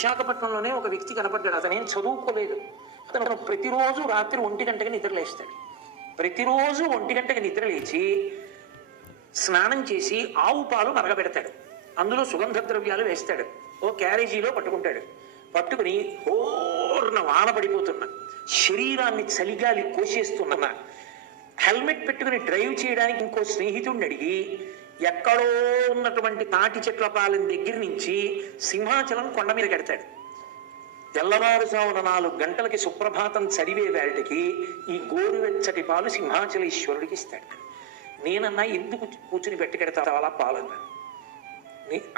విశాఖపట్నంలోనే ఒక వ్యక్తి కనపడ్డాడు. అతనేం చదువుకోలేదు. అతను ప్రతిరోజు రాత్రి 1 గంటకి నిద్రలేస్తాడు. ప్రతిరోజు 1 గంటకి నిద్రలేచి స్నానం చేసి ఆవు పాలు మరగబెడతాడు. అందులో సుగంధ ద్రవ్యాలు వేస్తాడు. ఓ క్యారేజీలో పట్టుకుంటాడు. పట్టుకుని హోర్న వాన పడిపోతున్నా, శరీరాన్ని చలిగాలి కోసేస్తున్నా, హెల్మెట్ పెట్టుకుని డ్రైవ్ చేయడానికి ఇంకో స్నేహితుడిని అడిగి ఎక్కడో ఉన్నటువంటి తాటి చెట్ల పాలెం దగ్గర నుంచి సింహాచలం కొండ మీద కడతాడు. తెల్లవారుజామున 4 గంటలకి సుప్రభాతం చదివే వేళకి ఈ గోరువెచ్చటి పాలు సింహాచలేశ్వరుడికి ఇస్తాడు. నేనన్నా ఎందుకు కూర్చుని పెట్టుకెడతావు అలా పాలన్నా?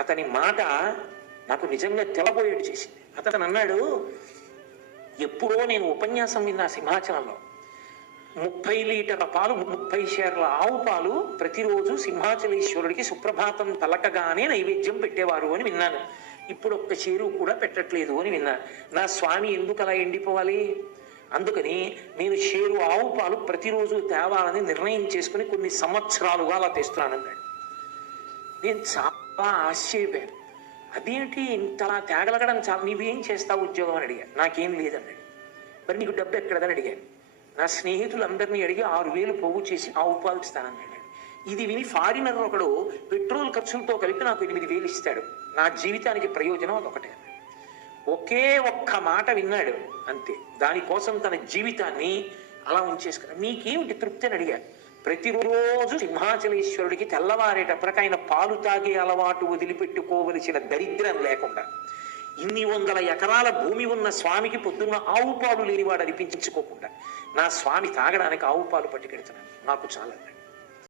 అతని మాట నాకు నిజంగా తెల్లబోయేడు చేసింది. అతను అన్నాడు, ఎప్పుడో నేను ఉపన్యాసం విన్నా సింహాచలంలో 30 లీటర్ల పాలు 30 షేర్ల ఆవు పాలు ప్రతిరోజు సింహాచలేశ్వరుడికి సుప్రభాతం పలకగానే నైవేద్యం పెట్టేవారు అని విన్నాను. ఇప్పుడు ఒక్క షేరు కూడా పెట్టట్లేదు అని విన్నా. నా స్వామి ఎందుకు అలా ఎండిపోవాలి? అందుకని నేను షేరు ఆవు పాలు ప్రతిరోజు తేవాలని నిర్ణయం చేసుకుని కొన్ని సంవత్సరాలుగా అలా తెస్తున్నానన్నాడు. నేను చాలా ఆశ్చర్యపోయాను. అదేంటి ఇంతలా తేగలగడం చాలా, నీవేం చేస్తావు ఉద్యోగం అని అడిగాను. నాకేం లేదన్నాడు. మరి నీకు డబ్బు ఎక్కడదని అడిగాను. నా స్నేహితులందరినీ అడిగి 6,000 పోగు చేసి ఆవు పాలు ఇస్తానన్నాడు. ఇది విని ఫారినర్ ఒకడు పెట్రోల్ ఖర్చులతో కలిపి నాకు 8,000 ఇస్తాడు. నా జీవితానికి ప్రయోజనం అదొకటే. ఒకే ఒక్క మాట విన్నాడు అంతే. దానికోసం తన జీవితాన్ని అలా ఉంచేసుకున్నాడు. నీకేమిటి తృప్తి అని అడిగాడు. ప్రతిరోజు సింహాచలేశ్వరుడికి తెల్లవారేటప్పటికి ఆయన పాలు తాగే అలవాటు వదిలిపెట్టుకోవలసిన దరిద్రం లేకుండా, ఇన్ని 100 ఎకరాల భూమి ఉన్న స్వామికి పొద్దున్న ఆవు పాలు లేనివాడు అనిపించుకోకుండా నా స్వామి తాగడానికి ఆవు పాలు పట్టుకెడుతున్నాను, నాకు చాలా.